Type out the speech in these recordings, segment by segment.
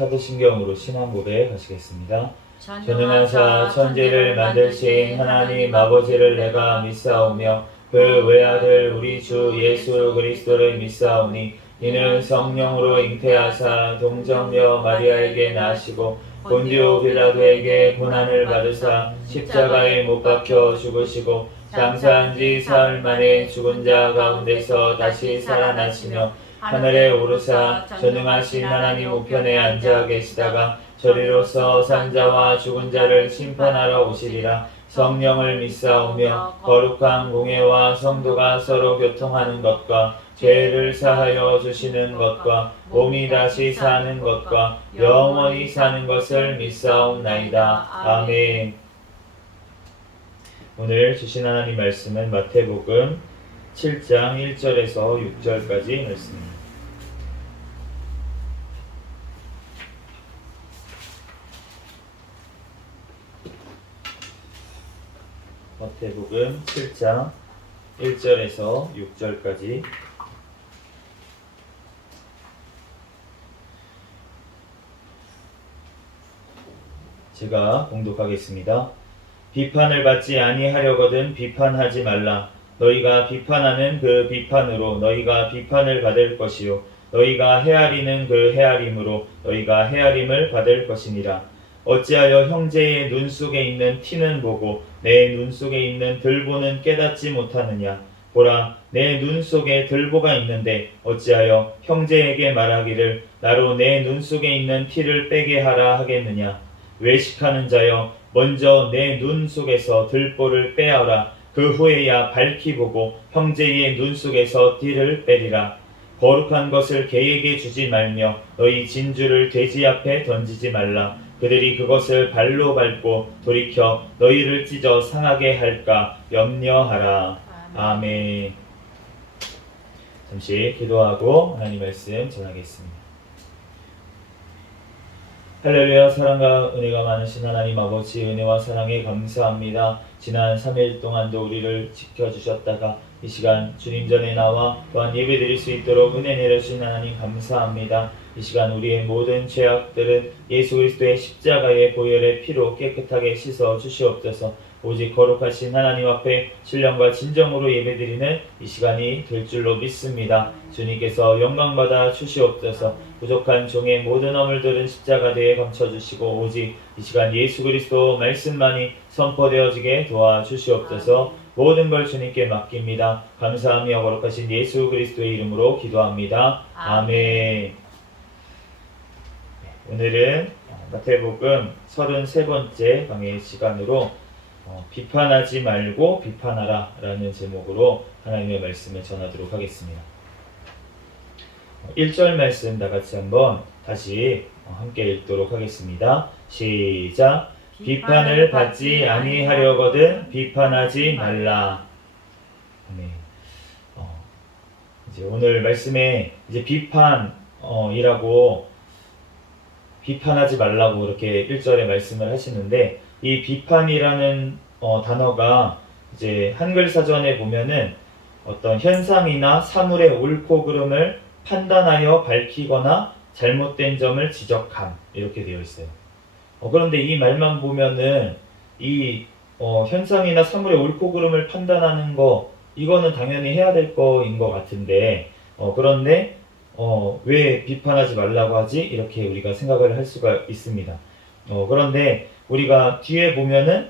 사도신경으로 신앙 고백 하시겠습니다. 전능하사 천지를 만드신 하나님 아버지를 내가 믿사오며 그 외아들 우리 주 예수 그리스도를 믿사오니 이는 성령으로 잉태하사 동정녀 마리아에게 나시고 본디오 빌라도에게 고난을 받으사 십자가에 못 박혀 죽으시고 장사한 지 사흘 만에 죽은 자 가운데서 다시 살아나시며 하늘에 오르사 전능하신 하나님 우편에 앉아 계시다가 저리로서 산자와 죽은 자를 심판하러 오시리라. 성령을 믿사오며 거룩한 공예와 성도가 서로 교통하는 것과 죄를 사하여 주시는 것과 몸이 다시 사는 것과 영원히 사는 것을 믿사옵나이다. 아멘. 오늘 주신 하나님 말씀은 마태복음 7장 1절에서 6절까지 말씀입니다. 마태복음 7장 1절에서 6절까지 제가 봉독하겠습니다. 비판을 받지 아니하려거든 비판하지 말라. 너희가 비판하는 그 비판으로 너희가 비판을 받을 것이요 너희가 헤아리는 그 헤아림으로 너희가 헤아림을 받을 것이니라. 어찌하여 형제의 눈 속에 있는 티는 보고 내 눈 속에 있는 들보는 깨닫지 못하느냐. 보라, 내 눈 속에 들보가 있는데 어찌하여 형제에게 말하기를 나로 내 눈 속에 있는 티를 빼게 하라 하겠느냐. 외식하는 자여, 먼저 내 눈 속에서 들보를 빼어라. 그 후에야 밝히 보고 형제의 눈 속에서 띠를 빼리라. 거룩한 것을 개에게 주지 말며 너희 진주를 돼지 앞에 던지지 말라. 그들이 그것을 발로 밟고 돌이켜 너희를 찢어 상하게 할까 염려하라. 아멘. 잠시 기도하고 하나님 말씀 전하겠습니다. 할렐루야. 사랑과 은혜가 많으신 하나님 아버지, 은혜와 사랑에 감사합니다. 지난 3일 동안도 우리를 지켜주셨다가 이 시간 주님 전에 나와 또한 예배드릴 수 있도록 은혜 내려주신 하나님 감사합니다. 이 시간 우리의 모든 죄악들은 예수 그리스도의 십자가의 보혈의 피로 깨끗하게 씻어 주시옵소서. 오직 거룩하신 하나님 앞에 신령과 진정으로 예배드리는 이 시간이 될 줄로 믿습니다. 주님께서 영광받아 주시옵소서. 부족한 종의 모든 허물들은 십자가대에 감춰주시고 오직 이 시간 예수 그리스도 말씀만이 선포되어지게 도와주시옵소서. 모든 걸 주님께 맡깁니다. 감사하며 거룩하신 예수 그리스도의 이름으로 기도합니다. 아멘. 오늘은 마태복음 33번째 강의 시간으로 비판하지 말고 비판하라 라는 제목으로 하나님의 말씀을 전하도록 하겠습니다. 1절 말씀 다같이 한번 다시 함께 읽도록 하겠습니다. 시작. 비판을 받지 아니하려거든 비판하지 말라. 네. 이제 오늘 말씀에 이제 비판이라고 비판하지 말라고 이렇게 1절에 말씀을 하시는데 이 비판이라는 단어가 이제 한글 사전에 보면은 어떤 현상이나 사물의 옳고 그름을 판단하여 밝히거나 잘못된 점을 지적함 이렇게 되어 있어요. 그런데 이 말만 보면은 이 현상이나 사물의 옳고 그름을 판단하는 거 이거는 당연히 해야 될 거인 것 같은데 그런데 왜 비판하지 말라고 하지? 이렇게 우리가 생각을 할 수가 있습니다. 그런데 우리가 뒤에 보면은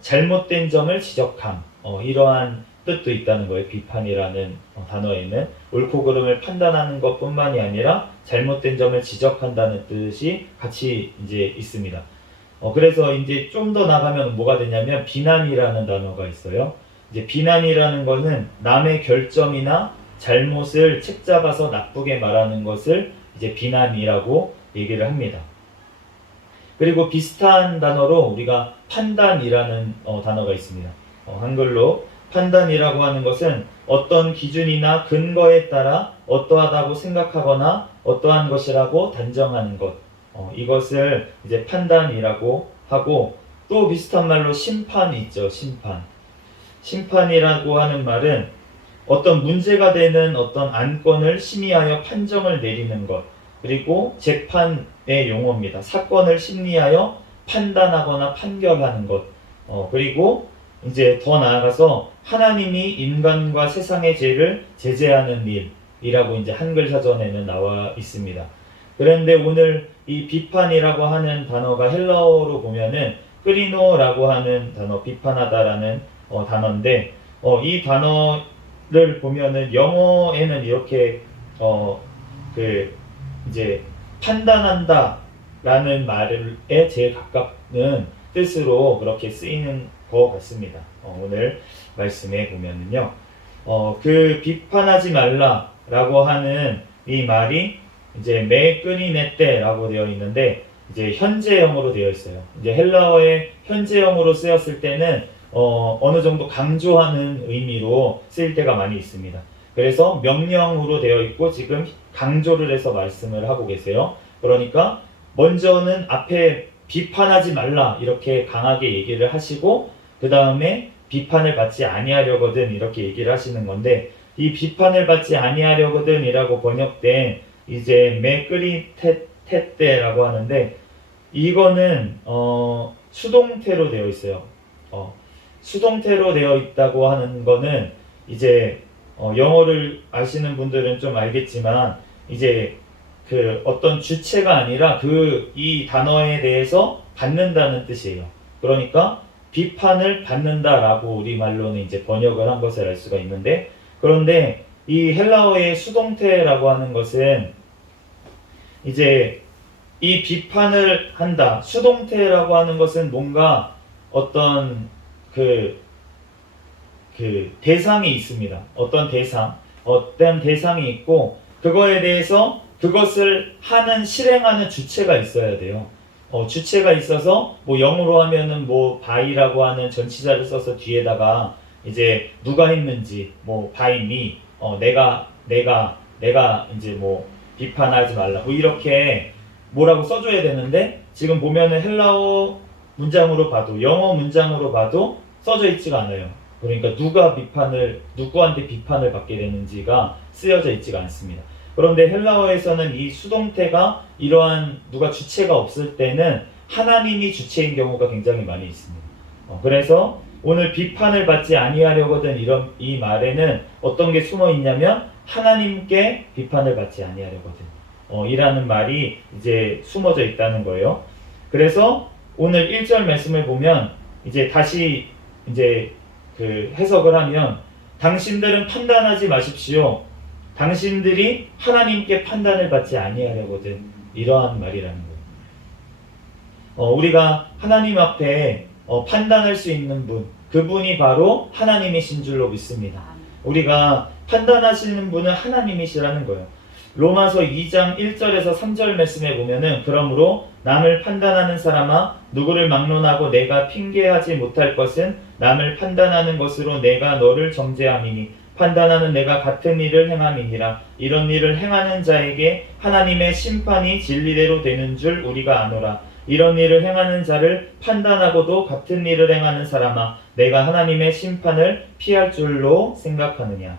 잘못된 점을 지적함 이러한 뜻도 있다는 거예요. 비판이라는 단어에는 옳고 그름을 판단하는 것뿐만이 아니라 잘못된 점을 지적한다는 뜻이 같이 이제 있습니다. 그래서 이제 좀 더 나가면 뭐가 되냐면 비난이라는 단어가 있어요. 이제 비난이라는 것은 남의 결점이나 잘못을 책잡아서 나쁘게 말하는 것을 이제 비난이라고 얘기를 합니다. 그리고 비슷한 단어로 우리가 판단이라는 단어가 있습니다. 한글로 판단이라고 하는 것은 어떤 기준이나 근거에 따라 어떠하다고 생각하거나 어떠한 것이라고 단정하는 것 이것을 이제 판단이라고 하고 또 비슷한 말로 심판이 있죠. 심판이라고 하는 말은 어떤 문제가 되는 어떤 안건을 심의하여 판정을 내리는 것 그리고 재판의 용어입니다. 사건을 심리하여 판단하거나 판결하는 것. 그리고 이제 더 나아가서 하나님이 인간과 세상의 죄를 제재하는 일이라고 이제 한글 사전에는 나와 있습니다. 그런데 오늘 이 비판이라고 하는 단어가 헬라어로 보면은 크리노라고 하는 단어, 비판하다라는 단어인데, 이 단어를 보면은 영어에는 이렇게 이제 판단한다라는 말에 제일 가깝은 뜻으로 그렇게 쓰이는 것 같습니다. 오늘 말씀에 보면은요, 그 비판하지 말라라고 하는 이 말이 이제 메끄리네떼라고 되어 있는데 이제 현재형으로 되어 있어요. 이제 헬라어의 현재형으로 쓰였을 때는 어느 정도 강조하는 의미로 쓰일 때가 많이 있습니다. 그래서 명령으로 되어 있고 지금 강조를 해서 말씀을 하고 계세요. 그러니까 먼저는 앞에 비판하지 말라 이렇게 강하게 얘기를 하시고 그 다음에 비판을 받지 아니하려거든 이렇게 얘기를 하시는 건데, 이 비판을 받지 아니하려거든 이라고 번역된 이제 메끄리테떼라고 하는데, 이거는 수동태로 되어 있어요. 수동태로 되어 있다고 하는 거는 이제 영어를 아시는 분들은 좀 알겠지만 이제 그 어떤 주체가 아니라 이 단어에 대해서 받는다는 뜻이에요. 그러니까 비판을 받는다라고 우리말로는 이제 번역을 한 것을 알 수가 있는데, 그런데 이 헬라어의 수동태라고 하는 것은 이제 이 비판을 한다. 수동태라고 하는 것은 뭔가 어떤 그 대상이 있습니다. 어떤 대상이 있고 그거에 대해서 그것을 실행하는 주체가 있어야 돼요. 주체가 있어서 뭐 영어로 하면은 뭐 by라고 하는 전치사를 써서 뒤에다가 이제 누가 했는지 뭐 by me, 내가 이제 뭐 비판하지 말라 뭐 이렇게 뭐라고 써줘야 되는데, 지금 보면은 헬라어 문장으로 봐도 영어 문장으로 봐도 써져 있지가 않아요. 그러니까 누구한테 비판을 받게 되는지가 쓰여져 있지가 않습니다. 그런데 헬라어에서는 이 수동태가 이러한 누가 주체가 없을 때는 하나님이 주체인 경우가 굉장히 많이 있습니다. 그래서 오늘 비판을 받지 아니하려거든 이 말에는 어떤 게 숨어 있냐면 하나님께 비판을 받지 아니하려거든 이라는 말이 이제 숨어져 있다는 거예요. 그래서 오늘 1절 말씀을 보면 이제 다시 이제 그 해석을 하면, 당신들은 판단하지 마십시오. 당신들이 하나님께 판단을 받지 아니하려거든 이러한 말이라는 거예요. 우리가 하나님 앞에 판단할 수 있는 분, 그분이 바로 하나님이신 줄로 믿습니다. 우리가 판단하시는 분은 하나님이시라는 거예요. 로마서 2장 1절에서 3절 말씀에 보면은, 그러므로 남을 판단하는 사람아 누구를 막론하고 내가 핑계하지 못할 것은 남을 판단하는 것으로 내가 너를 정죄함이니 판단하는 내가 같은 일을 행함이니라. 이런 일을 행하는 자에게 하나님의 심판이 진리대로 되는 줄 우리가 아노라. 이런 일을 행하는 자를 판단하고도 같은 일을 행하는 사람아 내가 하나님의 심판을 피할 줄로 생각하느냐.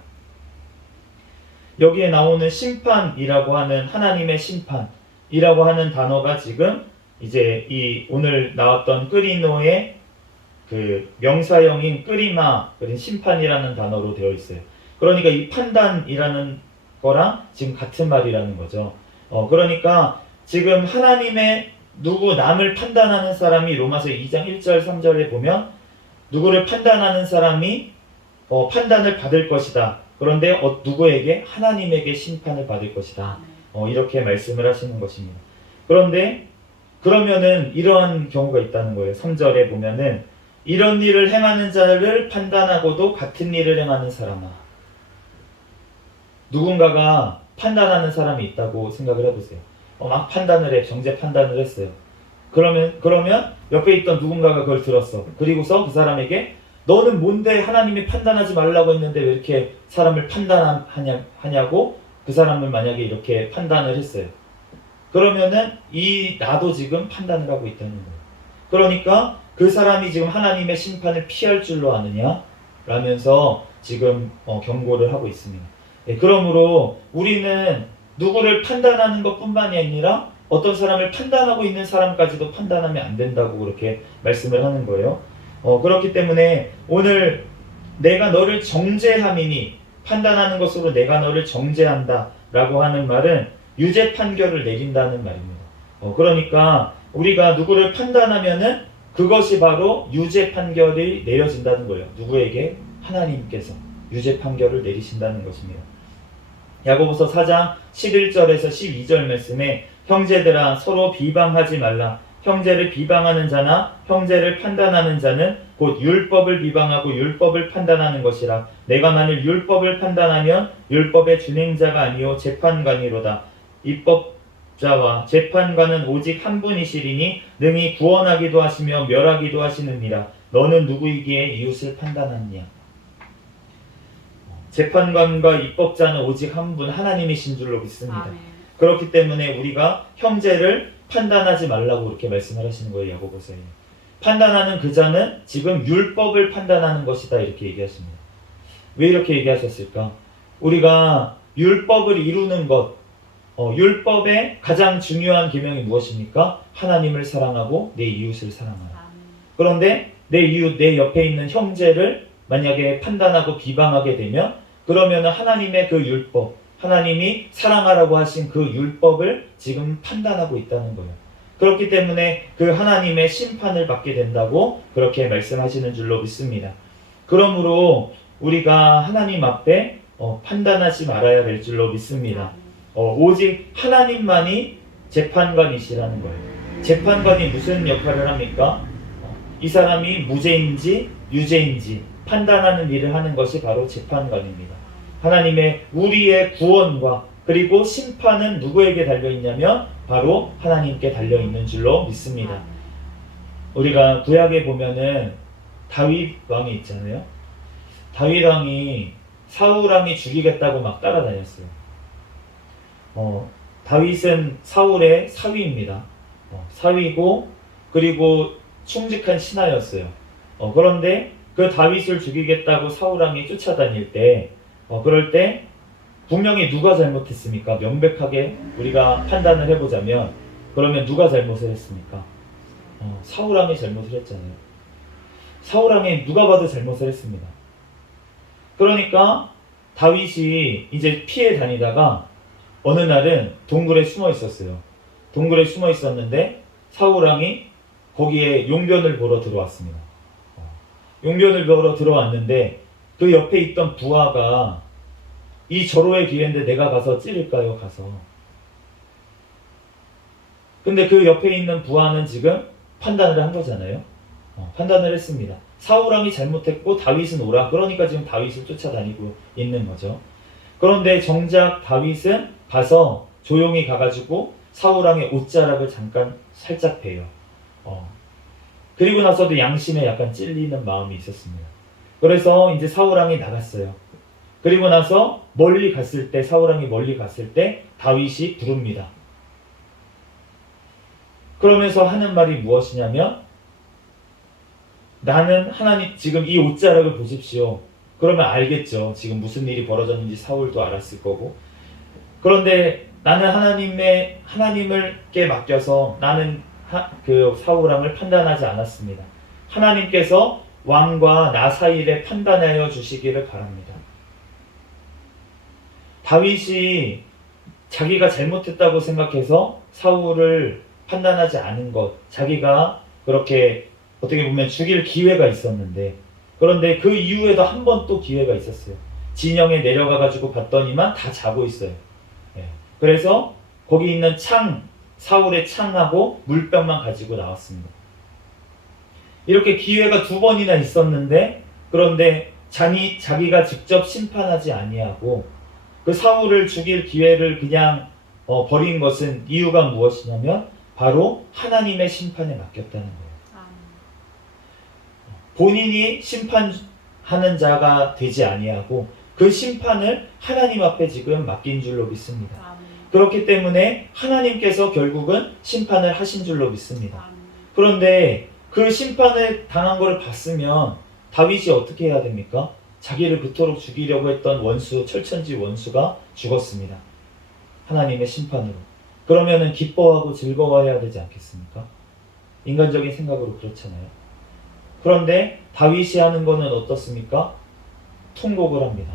여기에 나오는 심판이라고 하는, 하나님의 심판이라고 하는 단어가 지금 이제 이 오늘 나왔던 끄리노의 그 명사형인 끄리마, 심판이라는 단어로 되어 있어요. 그러니까 이 판단이라는 거랑 지금 같은 말이라는 거죠. 그러니까 지금 하나님의 남을 판단하는 사람이 로마서 2장 1절 3절에 보면 누구를 판단하는 사람이 판단을 받을 것이다. 그런데 누구에게? 하나님에게 심판을 받을 것이다. 이렇게 말씀을 하시는 것입니다. 그런데 그러면은 이러한 경우가 있다는 거예요. 3절에 보면은 이런 일을 행하는 자를 판단하고도 같은 일을 행하는 사람아. 누군가가 판단하는 사람이 있다고 생각을 해보세요. 막 판단을 해. 정죄 판단을 했어요. 그러면 옆에 있던 누군가가 그걸 들었어. 그리고서 그 사람에게 너는 뭔데 하나님이 판단하지 말라고 했는데 왜 이렇게 사람을 판단하냐고 그 사람을 만약에 이렇게 판단을 했어요. 그러면은 나도 지금 판단을 하고 있다는 거예요. 그러니까 그 사람이 지금 하나님의 심판을 피할 줄로 아느냐? 라면서 지금 경고를 하고 있습니다. 그러므로 우리는 누구를 판단하는 것뿐만이 아니라 어떤 사람을 판단하고 있는 사람까지도 판단하면 안 된다고 그렇게 말씀을 하는 거예요. 그렇기 때문에 오늘 내가 너를 정죄함이니, 판단하는 것으로 내가 너를 정죄한다 라고 하는 말은 유죄 판결을 내린다는 말입니다. 그러니까 우리가 누구를 판단하면은 그것이 바로 유죄 판결이 내려진다는 거예요. 누구에게? 하나님께서 유죄 판결을 내리신다는 것입니다. 야고보서 4장 11절에서 12절 말씀에 형제들아 서로 비방하지 말라. 형제를 비방하는 자나 형제를 판단하는 자는 곧 율법을 비방하고 율법을 판단하는 것이라. 내가 만일 율법을 판단하면 율법의 준행자가 아니요 재판관이로다. 입법자와 재판관은 오직 한 분이시리니 능히 구원하기도 하시며 멸하기도 하시느니라. 너는 누구이기에 이웃을 판단하느냐. 재판관과 입법자는 오직 한 분 하나님이신 줄로 믿습니다. 아멘. 그렇기 때문에 우리가 형제를 판단하지 말라고 이렇게 말씀을 하시는 거예요. 야고보서에. 판단하는 그 자는 지금 율법을 판단하는 것이다 이렇게 얘기하십니다. 왜 이렇게 얘기하셨을까? 우리가 율법을 이루는 것, 율법의 가장 중요한 계명이 무엇입니까? 하나님을 사랑하고 내 이웃을 사랑하라. 아멘. 그런데 내 이웃, 내 옆에 있는 형제를 만약에 판단하고 비방하게 되면 그러면 하나님의 그 율법, 하나님이 사랑하라고 하신 그 율법을 지금 판단하고 있다는 거예요. 그렇기 때문에 그 하나님의 심판을 받게 된다고 그렇게 말씀하시는 줄로 믿습니다. 그러므로 우리가 하나님 앞에 판단하지 말아야 될 줄로 믿습니다. 오직 하나님만이 재판관이시라는 거예요. 재판관이 무슨 역할을 합니까? 이 사람이 무죄인지 유죄인지 판단하는 일을 하는 것이 바로 재판관입니다. 하나님의 우리의 구원과 그리고 심판은 누구에게 달려있냐면 바로 하나님께 달려있는 줄로 믿습니다. 우리가 구약에 보면은 다윗 왕이 있잖아요. 다윗 왕이 사울 왕이 죽이겠다고 막 따라다녔어요. 다윗은 사울의 사위입니다. 사위고 그리고 충직한 신하였어요. 그런데 그 다윗을 죽이겠다고 사울 왕이 쫓아다닐 때 그럴 때 분명히 누가 잘못했습니까? 명백하게 우리가 판단을 해보자면 그러면 누가 잘못을 했습니까? 사울 왕이 잘못을 했잖아요. 사울 왕이 누가 봐도 잘못을 했습니다. 그러니까 다윗이 이제 피해 다니다가 어느 날은 동굴에 숨어 있었어요. 동굴에 숨어 있었는데 사울 왕이 거기에 용변을 보러 들어왔습니다. 용변을 보러 들어왔는데 그 옆에 있던 부하가 이 절호의 기회인데 내가 가서 찌를까요? 가서. 근데 그 옆에 있는 부하는 지금 판단을 한 거잖아요. 판단을 했습니다. 사울 왕이 잘못했고 다윗은 오라. 그러니까 지금 다윗을 쫓아다니고 있는 거죠. 그런데 정작 다윗은 가서 조용히 가가지고 사울 왕의 옷자락을 잠깐 살짝 베요. 그리고 나서도 양심에 약간 찔리는 마음이 있었습니다. 그래서 이제 사울 왕이 나갔어요. 그리고 나서 멀리 갔을 때 사울 왕이 멀리 갔을 때 다윗이 부릅니다. 그러면서 하는 말이 무엇이냐면 나는 하나님 지금 이 옷자락을 보십시오. 그러면 알겠죠. 지금 무슨 일이 벌어졌는지 사울도 알았을 거고. 그런데 나는 하나님을께 맡겨서 나는 그 사울 왕을 판단하지 않았습니다. 하나님께서 왕과 나 사이를 판단하여 주시기를 바랍니다. 다윗이 자기가 잘못했다고 생각해서 사울을 판단하지 않은 것, 자기가 그렇게 어떻게 보면 죽일 기회가 있었는데 그런데 그 이후에도 한 번 또 기회가 있었어요. 진영에 내려가가지고 봤더니만 다 자고 있어요. 그래서 거기 있는 사울의 창하고 물병만 가지고 나왔습니다. 이렇게 기회가 2번이나 있었는데 그런데 자기가 직접 심판하지 아니하고 그 사울을 죽일 기회를 그냥 버린 것은 이유가 무엇이냐면 바로 하나님의 심판에 맡겼다는 거예요. 본인이 심판하는 자가 되지 아니하고 그 심판을 하나님 앞에 지금 맡긴 줄로 믿습니다. 그렇기 때문에 하나님께서 결국은 심판을 하신 줄로 믿습니다. 그런데 그 심판을 당한 것을 봤으면 다윗이 어떻게 해야 됩니까? 자기를 그토록 죽이려고 했던 원수, 철천지 원수가 죽었습니다. 하나님의 심판으로. 그러면은 기뻐하고 즐거워해야 되지 않겠습니까? 인간적인 생각으로 그렇잖아요. 그런데 다윗이 하는 거는 어떻습니까? 통곡을 합니다.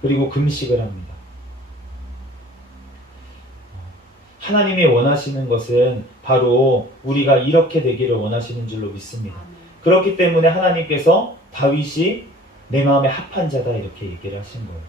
그리고 금식을 합니다. 하나님이 원하시는 것은 바로 우리가 이렇게 되기를 원하시는 줄로 믿습니다. 그렇기 때문에 하나님께서 다윗이 내 마음에 합한 자다 이렇게 얘기를 하신 거예요.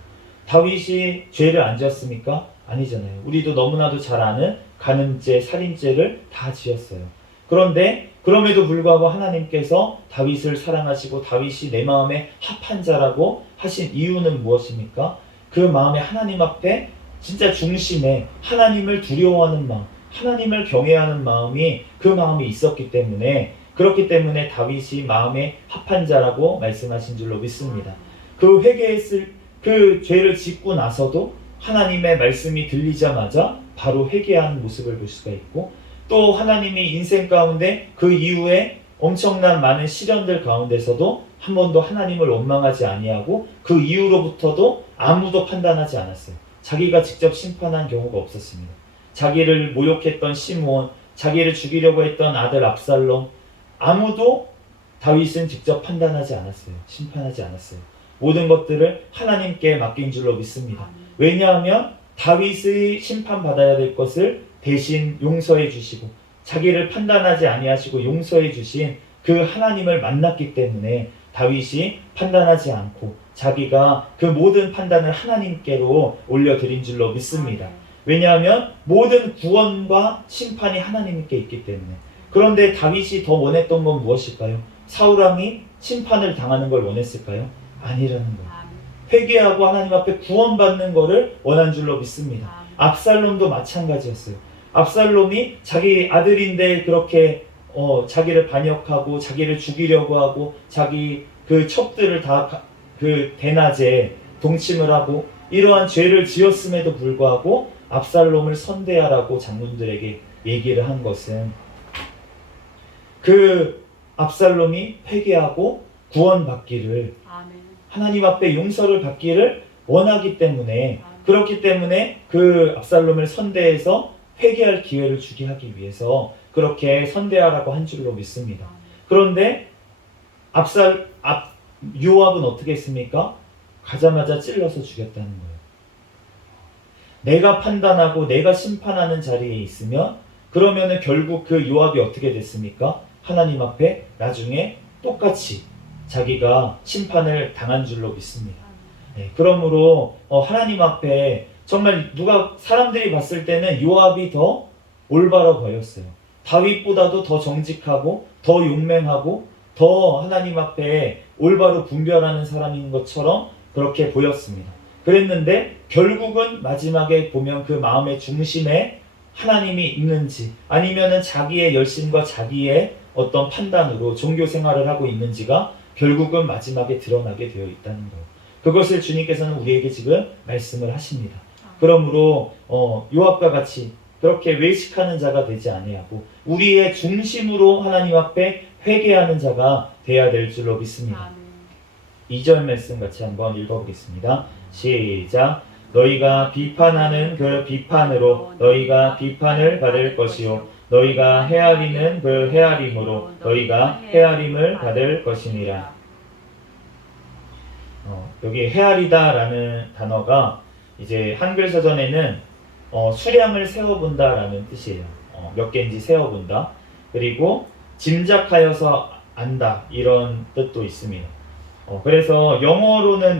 다윗이 죄를 안 지었습니까? 아니잖아요. 우리도 너무나도 잘 아는 간음죄, 살인죄를 다 지었어요. 그런데 그럼에도 불구하고 하나님께서 다윗을 사랑하시고 다윗이 내 마음에 합한 자라고 하신 이유는 무엇입니까? 그 마음에 하나님 앞에 진짜 중심에 하나님을 두려워하는 마음, 하나님을 경외하는 마음이 그 마음이 있었기 때문에, 그렇기 때문에 다윗이 마음에 합한 자라고 말씀하신 줄로 믿습니다. 그 회개했을 그 죄를 짓고 나서도 하나님의 말씀이 들리자마자 바로 회개하는 모습을 볼 수가 있고, 또 하나님이 인생 가운데 그 이후에 엄청난 많은 시련들 가운데서도 한 번도 하나님을 원망하지 아니하고 그 이후로부터도 아무도 판단하지 않았어요. 자기가 직접 심판한 경우가 없었습니다. 자기를 모욕했던 시므온, 자기를 죽이려고 했던 아들 압살롬, 아무도 다윗은 직접 판단하지 않았어요. 심판하지 않았어요. 모든 것들을 하나님께 맡긴 줄로 믿습니다. 왜냐하면 다윗의 심판받아야 될 것을 대신 용서해 주시고 자기를 판단하지 아니하시고 용서해 주신 그 하나님을 만났기 때문에 다윗이 판단하지 않고 자기가 그 모든 판단을 하나님께로 올려드린 줄로 믿습니다. 왜냐하면 모든 구원과 심판이 하나님께 있기 때문에. 그런데 다윗이 더 원했던 건 무엇일까요? 사울왕이 심판을 당하는 걸 원했을까요? 아니라는 거예요. 회개하고 하나님 앞에 구원받는 것을 원한 줄로 믿습니다. 압살롬도 마찬가지였어요. 압살롬이 자기 아들인데 그렇게 자기를 반역하고 자기를 죽이려고 하고 자기 그 첩들을 다 그 대낮에 동침을 하고 이러한 죄를 지었음에도 불구하고 압살롬을 선대하라고 장군들에게 얘기를 한 것은 그 압살롬이 회개하고 구원받기를, 하나님 앞에 용서를 받기를 원하기 때문에, 그렇기 때문에 그 압살롬을 선대해서 회개할 기회를 주게 하기 위해서 그렇게 선대하라고 한 줄로 믿습니다. 그런데 요압은 어떻게 했습니까? 가자마자 찔러서 죽였다는 거예요. 내가 판단하고 내가 심판하는 자리에 있으면 그러면은 결국 그 요압이 어떻게 됐습니까? 하나님 앞에 나중에 똑같이 자기가 심판을 당한 줄로 믿습니다. 네, 그러므로 하나님 앞에 정말 사람들이 봤을 때는 요압이 더 올바로 보였어요. 다윗보다도 더 정직하고 더 용맹하고 더 하나님 앞에 올바로 분별하는 사람인 것처럼 그렇게 보였습니다. 그랬는데 결국은 마지막에 보면 그 마음의 중심에 하나님이 있는지 아니면은 자기의 열심과 자기의 어떤 판단으로 종교 생활을 하고 있는지가 결국은 마지막에 드러나게 되어 있다는 거예요. 그것을 주님께서는 우리에게 지금 말씀을 하십니다. 그러므로 요압과 같이 그렇게 외식하는 자가 되지 아니하고 우리의 중심으로 하나님 앞에 회개하는 자가 되어야 될 줄로 믿습니다. 2절 말씀 같이 한번 읽어보겠습니다. 시작. 너희가 비판하는 그 비판으로 너희가 비판을 받을 것이요 너희가 헤아리는 그 헤아림으로 너희가 헤아림을 받을 것이니라. 여기 헤아리다라는 단어가 이제 한글 서전에는 수량을 세어본다라는 뜻이에요. 몇 개인지 세어본다. 그리고 짐작하여서 안다 이런 뜻도 있습니다. 그래서 영어로는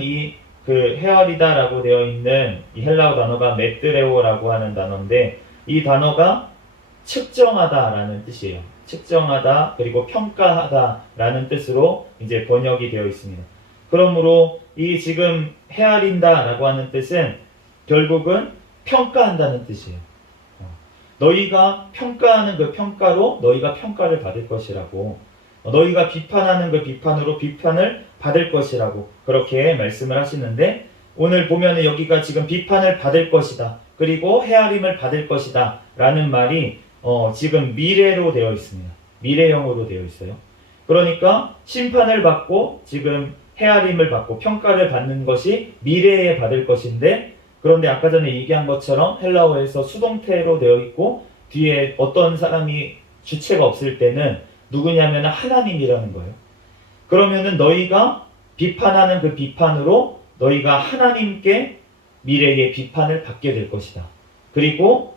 그 헤아리다라고 되어 있는 이 헬라어 단어가 메트레오라고 하는 단어인데 이 단어가 측정하다라는 뜻이에요. 측정하다 그리고 평가하다라는 뜻으로 이제 번역이 되어 있습니다. 그러므로 이 지금 헤아린다라고 하는 뜻은 결국은 평가한다는 뜻이에요. 너희가 평가하는 그 평가로 너희가 평가를 받을 것이라고, 너희가 비판하는 그 비판으로 비판을 받을 것이라고 그렇게 말씀을 하시는데, 오늘 보면은 여기가 지금 비판을 받을 것이다 그리고 헤아림을 받을 것이다 라는 말이 지금 미래로 되어 있습니다. 미래형으로 되어 있어요. 그러니까 심판을 받고 지금 헤아림을 받고 평가를 받는 것이 미래에 받을 것인데, 그런데 아까 전에 얘기한 것처럼 헬라어에서 수동태로 되어 있고 뒤에 어떤 사람이 주체가 없을 때는 누구냐면 하나님이라는 거예요. 그러면은 너희가 비판하는 그 비판으로 너희가 하나님께 미래의 비판을 받게 될 것이다. 그리고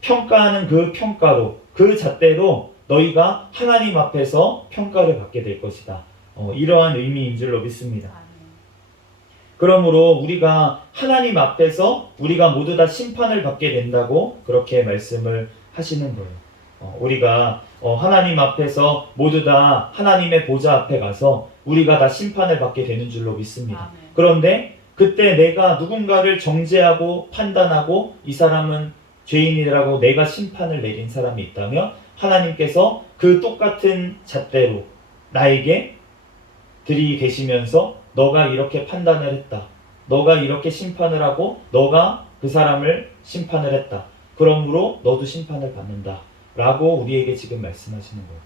평가하는 그 평가로 그 잣대로 너희가 하나님 앞에서 평가를 받게 될 것이다. 이러한 의미인 줄로 믿습니다. 그러므로 우리가 하나님 앞에서 우리가 모두 다 심판을 받게 된다고 그렇게 말씀을 하시는 거예요. 우리가 하나님 앞에서 모두 다 하나님의 보좌 앞에 가서 우리가 다 심판을 받게 되는 줄로 믿습니다. 그런데 그때 내가 누군가를 정죄하고 판단하고 이 사람은 죄인이라고 내가 심판을 내린 사람이 있다면 하나님께서 그 똑같은 잣대로 나에게 들이대시면서 너가 이렇게 판단을 했다. 너가 이렇게 심판을 하고 너가 그 사람을 심판을 했다. 그러므로 너도 심판을 받는다. 라고 우리에게 지금 말씀하시는 거예요.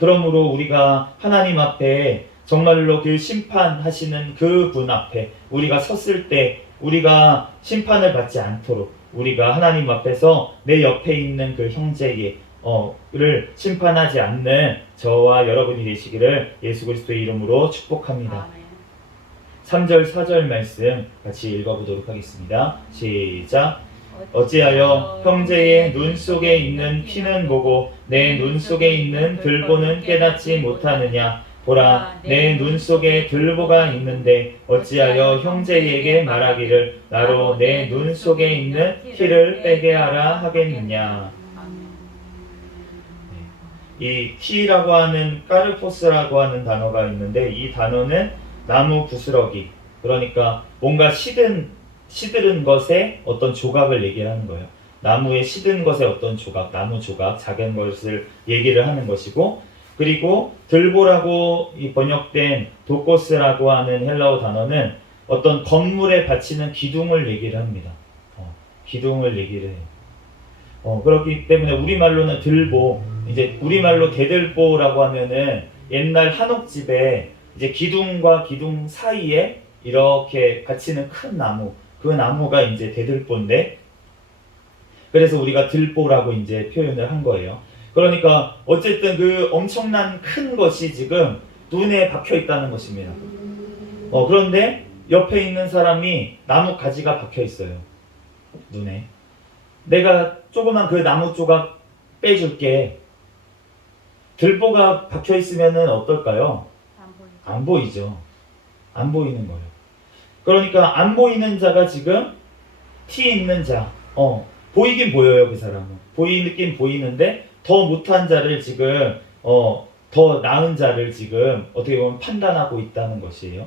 그러므로 우리가 하나님 앞에 정말로 그 심판하시는 그 분 앞에 우리가 섰을 때 우리가 심판을 받지 않도록 우리가 하나님 앞에서 내 옆에 있는 그 형제의 를 심판하지 않는 저와 여러분이 되시기를 예수 그리스도의 이름으로 축복합니다. 3절 4절 말씀 같이 읽어보도록 하겠습니다. 시작. 어찌하여 형제의 눈 속에 있는 피는 보고 내 눈 속에 있는 들보는 깨닫지 못하느냐. 보라, 내 눈 속에 들보가 있는데 어찌하여 형제에게 말하기를 나로 내 눈 속에 있는 피를 빼게 하라 하겠느냐. 이 키라고 하는 까르포스라고 하는 단어가 있는데 이 단어는 나무 부스러기, 그러니까 뭔가 시드른 것의 어떤 조각을 얘기를 하는 거예요. 나무에 시든 것의 어떤 조각, 나무 조각, 작은 것을 얘기를 하는 것이고, 그리고 들보라고 번역된 도코스라고 하는 헬라어 단어는 어떤 건물에 받치는 기둥을 얘기를 합니다. 기둥을 얘기를 해요. 그렇기 때문에 우리말로는 들보, 이제 우리말로 대들보라고 하면은 옛날 한옥집에 이제 기둥과 기둥 사이에 이렇게 받치는 큰 나무, 그 나무가 이제 대들보인데, 그래서 우리가 들보라고 이제 표현을 한 거예요. 그러니까 어쨌든 그 엄청난 큰 것이 지금 눈에 박혀 있다는 것입니다. 그런데 옆에 있는 사람이 나무 가지가 박혀 있어요. 눈에. 내가 조그만 그 나무 조각 빼줄게. 들보가 박혀 있으면은 어떨까요? 안 보이죠. 안 보이는 거예요. 그러니까 안 보이는 자가 지금 티 있는 자, 보이긴 보여요. 그 사람은 보이긴 보이는데 더 못한 자를 지금 더 나은 자를 지금 어떻게 보면 판단하고 있다는 것이에요.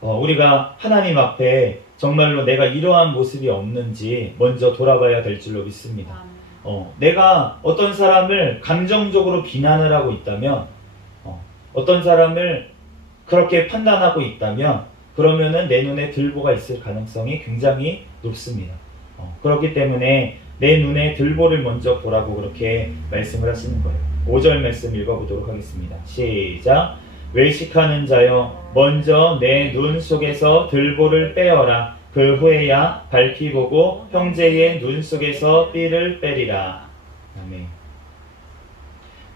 우리가 하나님 앞에 정말로 내가 이러한 모습이 없는지 먼저 돌아봐야 될 줄로 믿습니다. 내가 어떤 사람을 감정적으로 비난을 하고 있다면, 어떤 사람을 그렇게 판단하고 있다면, 그러면은 내 눈에 들보가 있을 가능성이 굉장히 높습니다. 그렇기 때문에 내 눈에 들보를 먼저 보라고 그렇게 말씀을 하시는 거예요. 5절 말씀 읽어보도록 하겠습니다. 시작. 외식하는 자여, 먼저 내 눈 속에서 들보를 빼어라. 그 후에야 밝히 보고 형제의 눈 속에서 띠를 빼리라. 아멘.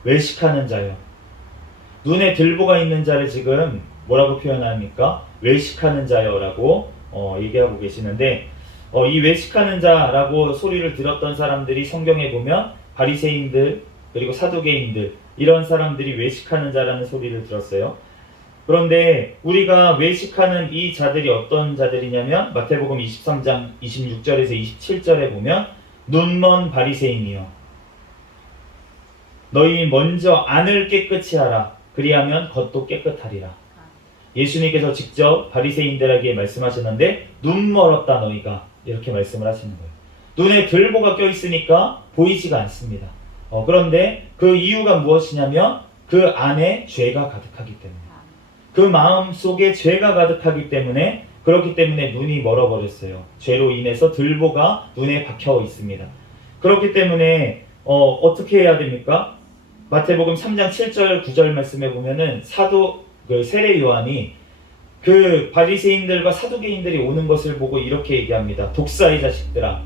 외식하는 자여, 눈에 들보가 있는 자를 지금 뭐라고 표현합니까? 외식하는 자여라고 얘기하고 계시는데, 이 외식하는 자라고 소리를 들었던 사람들이 성경에 보면 바리새인들 그리고 사두개인들, 이런 사람들이 외식하는 자라는 소리를 들었어요. 그런데 우리가 외식하는 이 자들이 어떤 자들이냐면 마태복음 23장 26절에서 27절에 보면 눈먼 바리새인이여, 너희 먼저 안을 깨끗이 하라. 그리하면 겉도 깨끗하리라. 예수님께서 직접 바리새인들에게 말씀하셨는데 눈 멀었다 너희가, 이렇게 말씀을 하시는 거예요. 눈에 들보가 껴있으니까 보이지가 않습니다. 그런데 그 이유가 무엇이냐면 그 안에 죄가 가득하기 때문에, 그 마음 속에 죄가 가득하기 때문에, 그렇기 때문에 눈이 멀어버렸어요. 죄로 인해서 들보가 눈에 박혀 있습니다. 그렇기 때문에 어떻게 해야 됩니까? 마태복음 3장 7절 9절 말씀에 보면은 사도 세례 요한이 그 바리새인들과 사두개인들이 오는 것을 보고 이렇게 얘기합니다. 독사의 자식들아,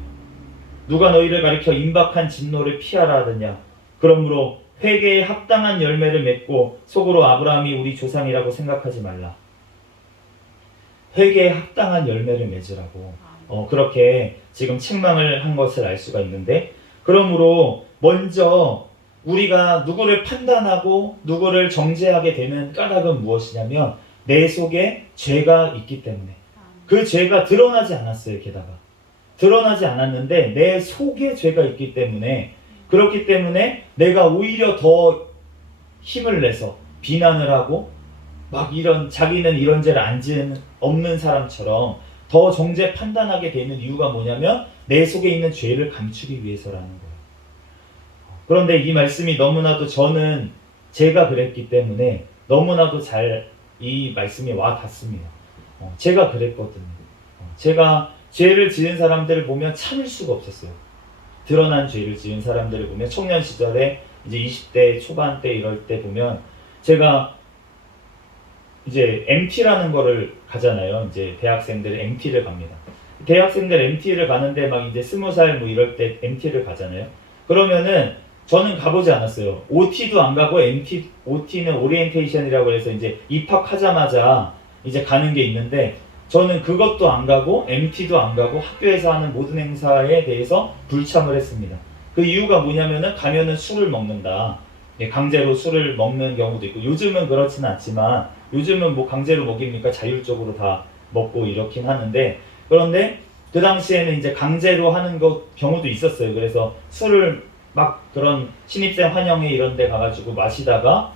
누가 너희를 가리켜 임박한 진노를 피하라 하더냐. 그러므로 회개에 합당한 열매를 맺고 속으로 아브라함이 우리 조상이라고 생각하지 말라. 회개에 합당한 열매를 맺으라고 그렇게 지금 책망을 한 것을 알 수가 있는데, 그러므로 먼저 우리가 누구를 판단하고 누구를 정죄하게 되는 까닭은 무엇이냐면 내 속에 죄가 있기 때문에. 그 죄가 드러나지 않았어요. 게다가 드러나지 않았는데 내 속에 죄가 있기 때문에, 그렇기 때문에 내가 오히려 더 힘을 내서 비난을 하고 막 이런 자기는 이런 죄를 안 지은 없는 사람처럼 더 정죄 판단하게 되는 이유가 뭐냐면 내 속에 있는 죄를 감추기 위해서라는 거예요. 그런데 이 말씀이 너무나도 저는 제가 그랬기 때문에 너무나도 잘 이 말씀이 와 닿습니다. 제가 그랬거든요. 제가 죄를 지은 사람들을 보면 참을 수가 없었어요. 드러난 죄를 지은 사람들을 보면 청년 시절에 이제 20대 초반 때 이럴 때 보면 제가 이제 MT라는 거를 가잖아요. 이제 대학생들이 MT를 갑니다. 대학생들 MT를 가는데 막 이제 20살 뭐 이럴 때 MT를 가잖아요. 그러면은 저는 가보지 않았어요. OT도 안 가고 OT는 오리엔테이션이라고 해서 이제 입학하자마자 이제 가는 게 있는데 저는 그것도 안 가고 MT도 안 가고 학교에서 하는 모든 행사에 대해서 불참을 했습니다. 그 이유가 뭐냐면은 가면은 술을 먹는다. 강제로 술을 먹는 경우도 있고, 요즘은 그렇지는 않지만 요즘은 뭐 강제로 먹입니까? 자율적으로 다 먹고 이렇긴 하는데, 그런데 그 당시에는 이제 강제로 하는 경우도 있었어요. 그래서 술을 막 그런 신입생 환영회 이런 데 가가지고 마시다가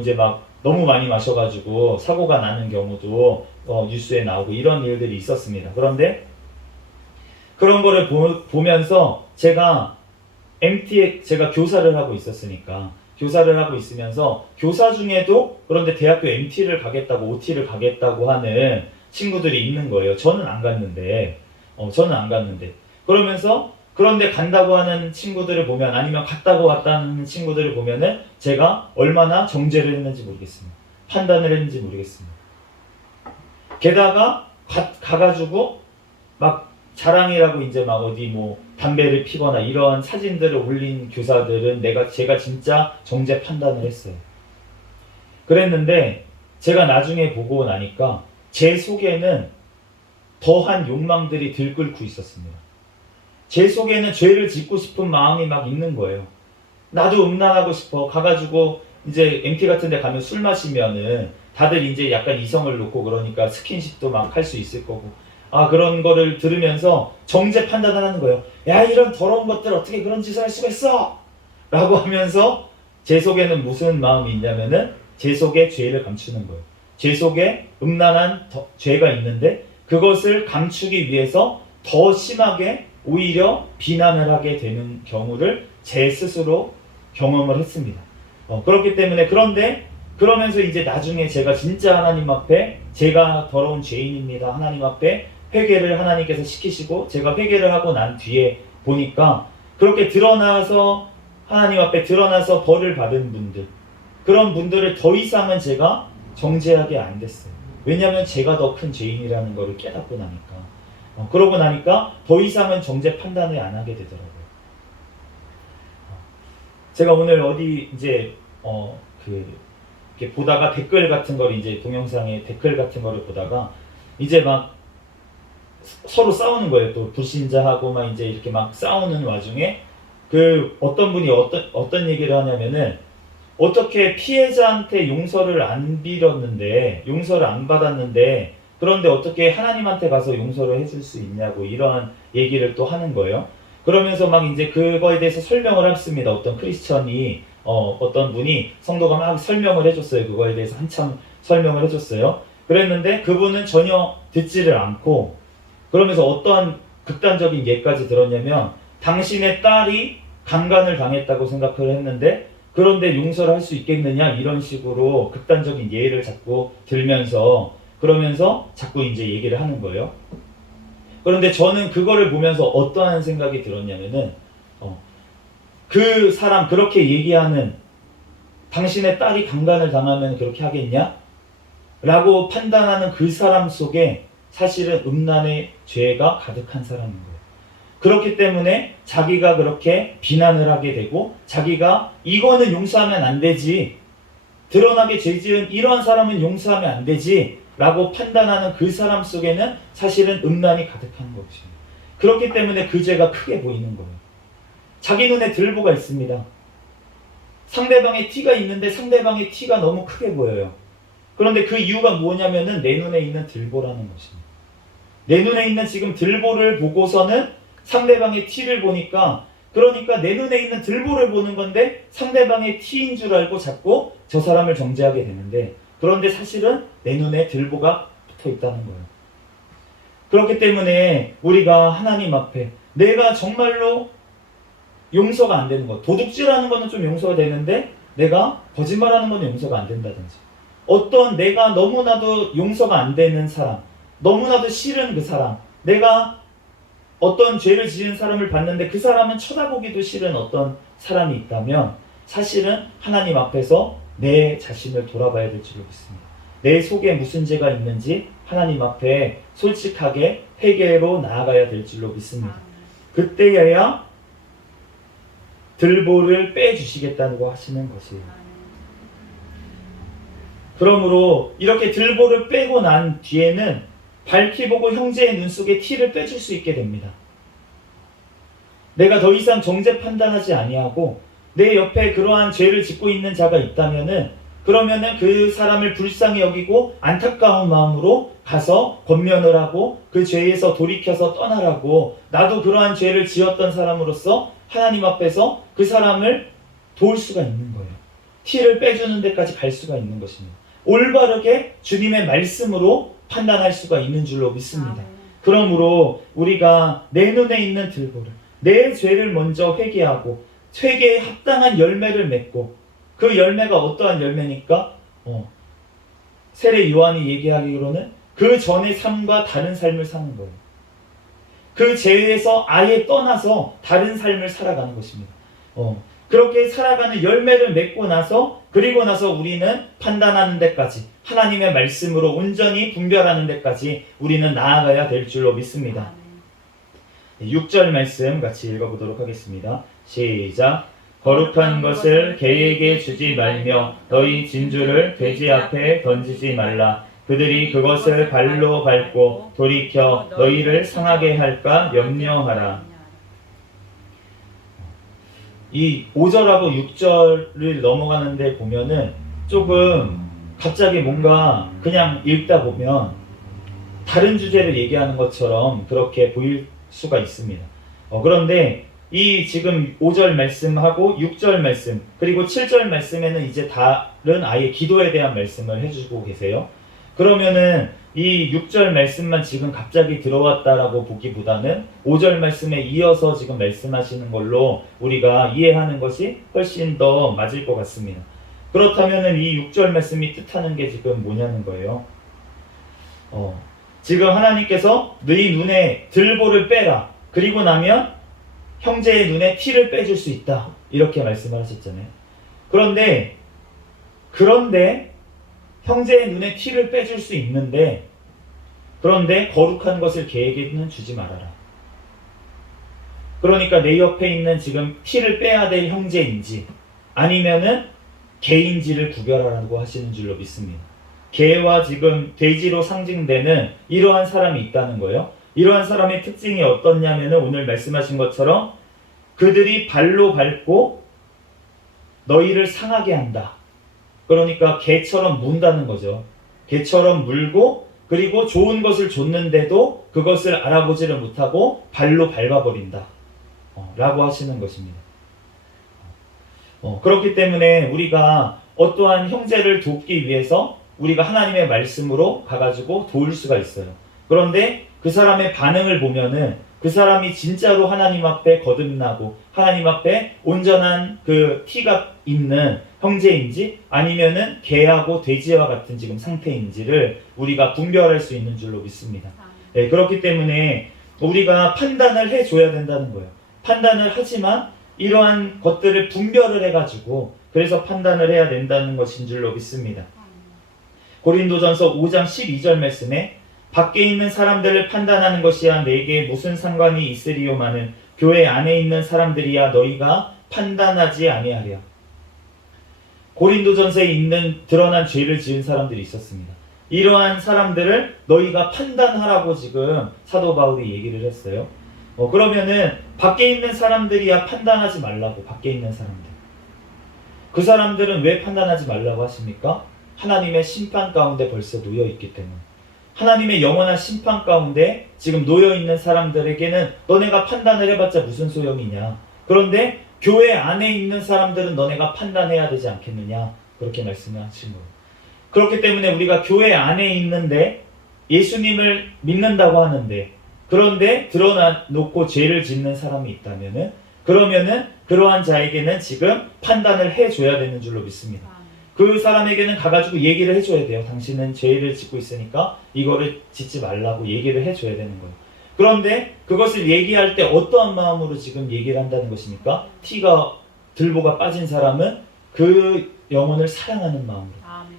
이제 막 너무 많이 마셔가지고 사고가 나는 경우도 뉴스에 나오고 이런 일들이 있었습니다. 그런데 그런 거를 보면서 제가 MT에 제가 교사를 하고 있었으니까, 교사를 하고 있으면서 교사 중에도 그런데 대학교 MT를 가겠다고 OT를 가겠다고 하는 친구들이 있는 거예요. 저는 안 갔는데 그러면서 그런데 간다고 하는 친구들을 보면, 아니면 갔다고 왔다는 친구들을 보면은 제가 얼마나 정죄를 했는지 모르겠습니다. 판단을 했는지 모르겠습니다. 게다가 가가지고 막 자랑이라고 이제 막 어디 뭐 담배를 피거나 이런 사진들을 올린 교사들은 제가 진짜 정죄 판단을 했어요. 그랬는데 제가 나중에 보고 나니까 제 속에는 더한 욕망들이 들끓고 있었습니다. 제 속에는 죄를 짓고 싶은 마음이 막 있는 거예요. 나도 음란하고 싶어. 가가지고 이제 MT 같은 데 가면 술 마시면은 다들 이제 약간 이성을 놓고 그러니까 스킨십도 막 할 수 있을 거고, 그런 거를 들으면서 정죄 판단을 하는 거예요. 야, 이런 더러운 것들 어떻게 그런 짓을 할 수가 있어? 라고 하면서 제 속에는 무슨 마음이 있냐면은 제 속에 죄를 감추는 거예요. 제 속에 음란한 죄가 있는데 그것을 감추기 위해서 더 심하게 오히려 비난을 하게 되는 경우를 제 스스로 경험을 했습니다. 그렇기 때문에, 그런데 그러면서 이제 나중에 제가 진짜 하나님 앞에 제가 더러운 죄인입니다. 하나님 앞에 회개를 하나님께서 시키시고 제가 회개를 하고 난 뒤에 보니까 그렇게 드러나서 하나님 앞에 드러나서 벌을 받은 분들, 그런 분들을 더 이상은 제가 정죄하게 안 됐어요. 왜냐하면 제가 더 큰 죄인이라는 것을 깨닫고 나니까. 그러고 나니까 더 이상은 정죄 판단을 안 하게 되더라고요. 제가 오늘 어디 이제 이렇게 보다가 댓글 같은 걸, 이제 동영상에 댓글 같은 거를 보다가 이제 막 서로 싸우는 거예요. 또 불신자하고 막 이제 이렇게 막 싸우는 와중에 그 어떤 분이 어떤 얘기를 하냐면은, 어떻게 피해자한테 용서를 안 빌었는데, 용서를 안 받았는데, 그런데 어떻게 하나님한테 가서 용서를 해줄 수 있냐고 이런 얘기를 또 하는 거예요. 그러면서 막 이제 그거에 대해서 설명을 했습니다. 어떤 크리스천이 어떤 분이 성도가 막 설명을 해줬어요. 그거에 대해서 한참 설명을 해줬어요. 그랬는데 그분은 전혀 듣지를 않고, 그러면서 어떠한 극단적인 예까지 들었냐면, 당신의 딸이 강간을 당했다고 생각을 했는데 그런데 용서를 할 수 있겠느냐, 이런 식으로 극단적인 예를 자꾸 들면서, 그러면서 자꾸 이제 얘기를 하는 거예요. 그런데 저는 그거를 보면서 어떠한 생각이 들었냐면은, 그 사람 그렇게 얘기하는, 당신의 딸이 강간을 당하면 그렇게 하겠냐? 라고 판단하는 그 사람 속에 사실은 음란의 죄가 가득한 사람인 거예요. 그렇기 때문에 자기가 그렇게 비난을 하게 되고 자기가 이거는 용서하면 안 되지, 드러나게 죄 지은 이러한 사람은 용서하면 안 되지 라고 판단하는 그 사람 속에는 사실은 음란이 가득한 것입니다. 그렇기 때문에 그 죄가 크게 보이는 거예요. 자기 눈에 들보가 있습니다. 상대방의 티가 있는데 상대방의 티가 너무 크게 보여요. 그런데 그 이유가 뭐냐면은 내 눈에 있는 들보라는 것입니다. 내 눈에 있는 지금 들보를 보고서는 상대방의 티를 보니까, 그러니까 내 눈에 있는 들보를 보는 건데 상대방의 티인 줄 알고 자꾸 저 사람을 정죄하게 되는데, 그런데 사실은 내 눈에 들보가 붙어 있다는 거예요. 그렇기 때문에 우리가 하나님 앞에 내가 정말로 용서가 안 되는 것, 도둑질하는 거는 좀 용서가 되는데 내가 거짓말하는 거는 용서가 안 된다든지, 어떤 내가 너무나도 용서가 안 되는 사람, 너무나도 싫은 그 사람, 내가 어떤 죄를 지은 사람을 봤는데 그 사람은 쳐다보기도 싫은 어떤 사람이 있다면 사실은 하나님 앞에서 내 자신을 돌아봐야 될 줄로 믿습니다. 내 속에 무슨 죄가 있는지 하나님 앞에 솔직하게 회개로 나아가야 될 줄로 믿습니다. 그때여야 들보를 빼주시겠다고 하시는 것이에요. 그러므로 이렇게 들보를 빼고 난 뒤에는 밝히 보고 형제의 눈 속에 티를 빼줄 수 있게 됩니다. 내가 더 이상 정죄 판단하지 아니하고 내 옆에 그러한 죄를 짓고 있는 자가 있다면은, 그러면은 그 사람을 불쌍히 여기고 안타까운 마음으로 가서 권면을 하고 그 죄에서 돌이켜서 떠나라고, 나도 그러한 죄를 지었던 사람으로서 하나님 앞에서 그 사람을 도울 수가 있는 거예요. 티를 빼주는 데까지 갈 수가 있는 것입니다. 올바르게 주님의 말씀으로 판단할 수가 있는 줄로 믿습니다. 그러므로 우리가 내 눈에 있는 들보를, 내 죄를 먼저 회개하고 회개에 합당한 열매를 맺고, 그 열매가 어떠한 열매니까 세례 요한이 얘기하기로는 그 전의 삶과 다른 삶을 사는 거예요. 그 죄에서 아예 떠나서 다른 삶을 살아가는 것입니다. 그렇게 살아가는 열매를 맺고 나서, 그리고 나서 우리는 판단하는 데까지, 하나님의 말씀으로 온전히 분별하는 데까지 우리는 나아가야 될 줄로 믿습니다. 6절 말씀 같이 읽어보도록 하겠습니다. 시작. 거룩한 것을 개에게 주지 말며 너희 진주를 돼지 앞에 던지지 말라. 그들이 그것을 발로 밟고 돌이켜 너희를 상하게 할까 염려하라. 이 5절하고 6절을 넘어가는데 보면은 조금 갑자기 뭔가 그냥 읽다 보면 다른 주제를 얘기하는 것처럼 그렇게 보일 수가 있습니다. 그런데 이 지금 5절 말씀하고 6절 말씀 그리고 7절 말씀에는 이제 다른 아예 기도에 대한 말씀을 해주고 계세요. 그러면은 이 6절 말씀만 지금 갑자기 들어왔다라고 보기보다는 5절 말씀에 이어서 지금 말씀하시는 걸로 우리가 이해하는 것이 훨씬 더 맞을 것 같습니다. 그렇다면은 이 6절 말씀이 뜻하는 게 지금 뭐냐는 거예요. 지금 하나님께서 너희 눈에 들보를 빼라. 그리고 나면 형제의 눈에 티를 빼줄 수 있다. 이렇게 말씀을 하셨잖아요. 그런데 형제의 눈에 티를 빼줄 수 있는데, 그런데 거룩한 것을 걔에게는 주지 말아라. 그러니까 내 옆에 있는 지금 티를 빼야 될 형제인지 아니면은 개인지를 구별하라고 하시는 줄로 믿습니다. 개와 지금 돼지로 상징되는 이러한 사람이 있다는 거예요. 이러한 사람의 특징이 어떻냐면은 오늘 말씀하신 것처럼 그들이 발로 밟고 너희를 상하게 한다. 그러니까 개처럼 문다는 거죠. 개처럼 물고, 그리고 좋은 것을 줬는데도 그것을 알아보지를 못하고 발로 밟아버린다 라고 하시는 것입니다. 그렇기 때문에 우리가 어떠한 형제를 돕기 위해서 우리가 하나님의 말씀으로 가가지고 도울 수가 있어요. 그런데 그 사람의 반응을 보면은 그 사람이 진짜로 하나님 앞에 거듭나고 하나님 앞에 온전한 그 티가 있는 형제인지 아니면은 개하고 돼지와 같은 지금 상태인지를 우리가 분별할 수 있는 줄로 믿습니다. 네, 그렇기 때문에 우리가 판단을 해줘야 된다는 거예요. 판단을 하지만 이러한 것들을 분별을 해가지고 그래서 판단을 해야 된다는 것인 줄로 믿습니다. 고린도전서 5장 12절 말씀에 밖에 있는 사람들을 판단하는 것이야 내게 무슨 상관이 있으리요마는 교회 안에 있는 사람들이야 너희가 판단하지 아니하랴. 고린도전서에 있는 드러난 죄를 지은 사람들이 있었습니다. 이러한 사람들을 너희가 판단하라고 지금 사도 바울이 얘기를 했어요. 그러면은 밖에 있는 사람들이야 판단하지 말라고. 밖에 있는 사람들, 그 사람들은 왜 판단하지 말라고 하십니까? 하나님의 심판 가운데 벌써 놓여있기 때문에. 하나님의 영원한 심판 가운데 지금 놓여있는 사람들에게는 너네가 판단을 해봤자 무슨 소용이냐. 그런데 교회 안에 있는 사람들은 너네가 판단해야 되지 않겠느냐. 그렇게 말씀하신 거예요. 그렇기 때문에 우리가 교회 안에 있는데 예수님을 믿는다고 하는데, 그런데 드러나놓고 죄를 짓는 사람이 있다면은, 그러면은 그러한 자에게는 지금 판단을 해줘야 되는 줄로 믿습니다. 그 사람에게는 가가지고 얘기를 해줘야 돼요. 당신은 죄를 짓고 있으니까 이거를 짓지 말라고 얘기를 해줘야 되는 거예요. 그런데 그것을 얘기할 때 어떠한 마음으로 지금 얘기를 한다는 것입니까? 들보가 빠진 사람은 그 영혼을 사랑하는 마음으로,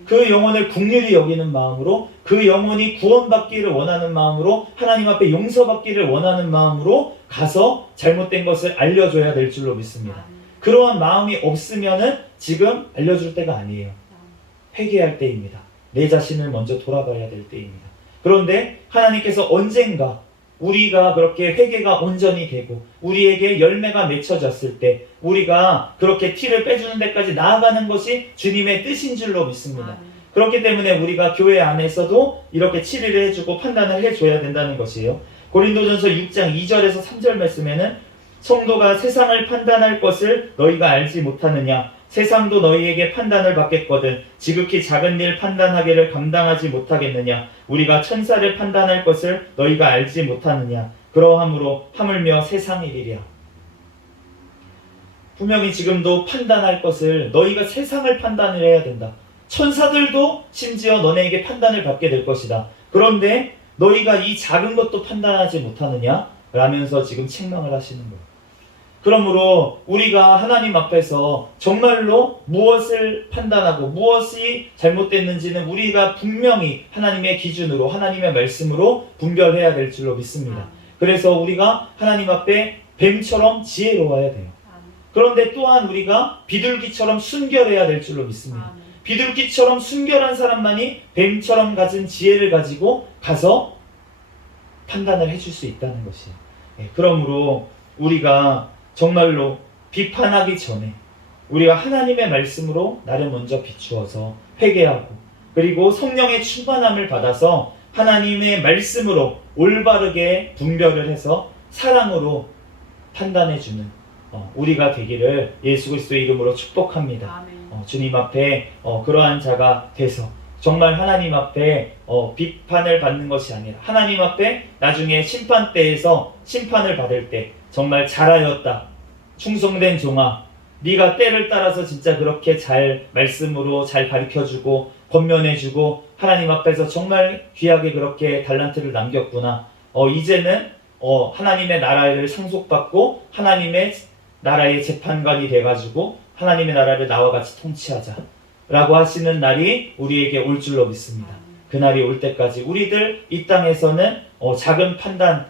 그 영혼을 긍휼히 여기는 마음으로, 그 영혼이 구원받기를 원하는 마음으로, 하나님 앞에 용서받기를 원하는 마음으로 가서 잘못된 것을 알려줘야 될 줄로 믿습니다. 그러한 마음이 없으면은 지금 알려줄 때가 아니에요. 회개할 때입니다. 내 자신을 먼저 돌아봐야 될 때입니다. 그런데 하나님께서 언젠가 우리가 그렇게 회개가 온전히 되고 우리에게 열매가 맺혀졌을 때 우리가 그렇게 티를 빼주는 데까지 나아가는 것이 주님의 뜻인 줄로 믿습니다. 그렇기 때문에 우리가 교회 안에서도 이렇게 치리를 해주고 판단을 해줘야 된다는 것이에요. 고린도전서 6장 2절에서 3절 말씀에는 성도가 세상을 판단할 것을 너희가 알지 못하느냐. 세상도 너희에게 판단을 받겠거든 지극히 작은 일 판단하기를 감당하지 못하겠느냐. 우리가 천사를 판단할 것을 너희가 알지 못하느냐. 그러함으로 하물며 세상 일이랴. 분명히 지금도 판단할 것을 너희가 세상을 판단을 해야 된다. 천사들도 심지어 너네에게 판단을 받게 될 것이다. 그런데 너희가 이 작은 것도 판단하지 못하느냐? 라면서 지금 책망을 하시는 거예요. 그러므로 우리가 하나님 앞에서 정말로 무엇을 판단하고 무엇이 잘못됐는지는 우리가 분명히 하나님의 기준으로, 하나님의 말씀으로 분별해야 될 줄로 믿습니다. 그래서 우리가 하나님 앞에 뱀처럼 지혜로워야 돼요. 그런데 또한 우리가 비둘기처럼 순결해야 될 줄로 믿습니다. 비둘기처럼 순결한 사람만이 뱀처럼 가진 지혜를 가지고 가서 판단을 해줄 수 있다는 것이에요. 그러므로 우리가 정말로 비판하기 전에 우리가 하나님의 말씀으로 나를 먼저 비추어서 회개하고, 그리고 성령의 충만함을 받아서 하나님의 말씀으로 올바르게 분별을 해서 사랑으로 판단해주는 우리가 되기를 예수 그리스도의 이름으로 축복합니다. 주님 앞에 그러한 자가 돼서 정말 하나님 앞에 비판을 받는 것이 아니라 하나님 앞에 나중에 심판대에서 심판을 받을 때 정말 잘하였다, 충성된 종아, 네가 때를 따라서 진짜 그렇게 잘 말씀으로 잘 가르쳐주고 권면해주고 하나님 앞에서 정말 귀하게 그렇게 달란트를 남겼구나. 이제는 하나님의 나라를 상속받고 하나님의 나라의 재판관이 돼가지고 하나님의 나라를 나와 같이 통치하자 라고 하시는 날이 우리에게 올 줄로 믿습니다. 그날이 올 때까지 우리들 이 땅에서는 작은 판단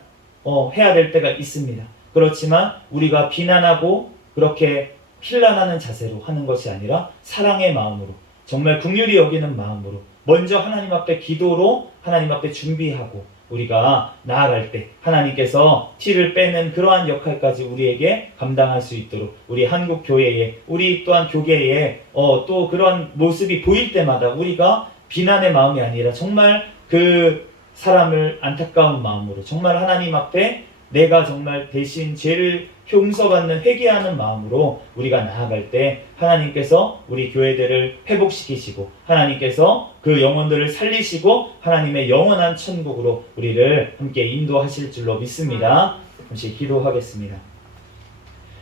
해야 될 때가 있습니다. 그렇지만 우리가 비난하고 그렇게 힐난하는 자세로 하는 것이 아니라 사랑의 마음으로, 정말 긍휼히 여기는 마음으로 먼저 하나님 앞에 기도로 하나님 앞에 준비하고 우리가 나아갈 때 하나님께서 티를 빼는 그러한 역할까지 우리에게 감당할 수 있도록 우리 한국 교회에, 우리 또한 교계에 또 그러한 모습이 보일 때마다 우리가 비난의 마음이 아니라 정말 그 사람을 안타까운 마음으로 정말 하나님 앞에 내가 정말 대신 죄를 용서받는 회개하는 마음으로 우리가 나아갈 때 하나님께서 우리 교회들을 회복시키시고 하나님께서 그 영혼들을 살리시고 하나님의 영원한 천국으로 우리를 함께 인도하실 줄로 믿습니다. 잠시 기도하겠습니다.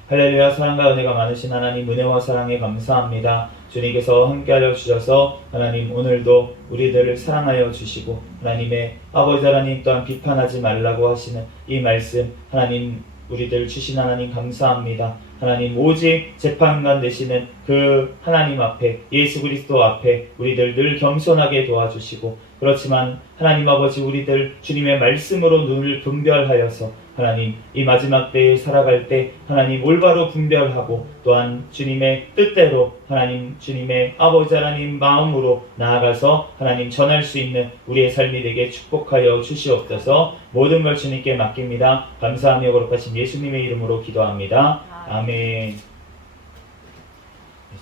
할렐루야. 사랑과 은혜가 많으신 하나님, 은혜와 사랑에 감사합니다. 주님께서 함께하여 주셔서 하나님 오늘도 우리들을 사랑하여 주시고 하나님의 아버지 하나님 또한 비판하지 말라고 하시는 이 말씀, 하나님 우리들 주신 하나님 감사합니다. 하나님 오직 재판관 되시는 그 하나님 앞에 예수 그리스도 앞에 우리들 늘 겸손하게 도와주시고 그렇지만 하나님 아버지 우리들 주님의 말씀으로 눈을 분별하여서 하나님 이 마지막 때에 살아갈 때 하나님 올바로 분별하고 또한 주님의 뜻대로 하나님 주님의 아버지 하나님 마음으로 나아가서 하나님 전할 수 있는 우리의 삶이 되게 축복하여 주시옵소서. 모든 걸 주님께 맡깁니다. 감사하며 거룩하신 예수님의 이름으로 기도합니다. 아멘.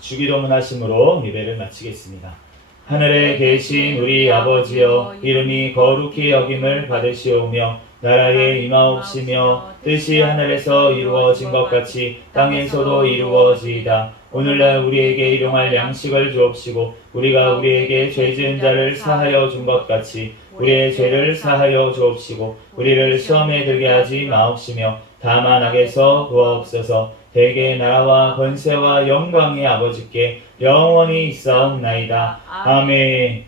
주기도문 하심으로 예배를 마치겠습니다. 하늘에 계신 우리 아버지여 이름이 거룩히 여김을 받으시오며 나라에 임하옵시며 뜻이 하늘에서 이루어진 것 같이 땅에서도 이루어지이다. 오늘날 우리에게 일용할 양식을 주옵시고 우리가 우리에게 죄 지은 자를 사하여 준 것 같이 우리의 죄를 사하여 주옵시고 우리를 시험에 들게 하지 마옵시며 다만 악에서 구하옵소서. 대개 나라와 권세와 영광이 아버지께 영원히 있사옵나이다. 아멘.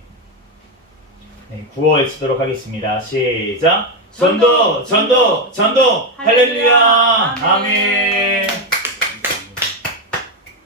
네, 구호 외치도록 하겠습니다. 시작. 전도, 전도, 전도. 할렐루야. 아멘.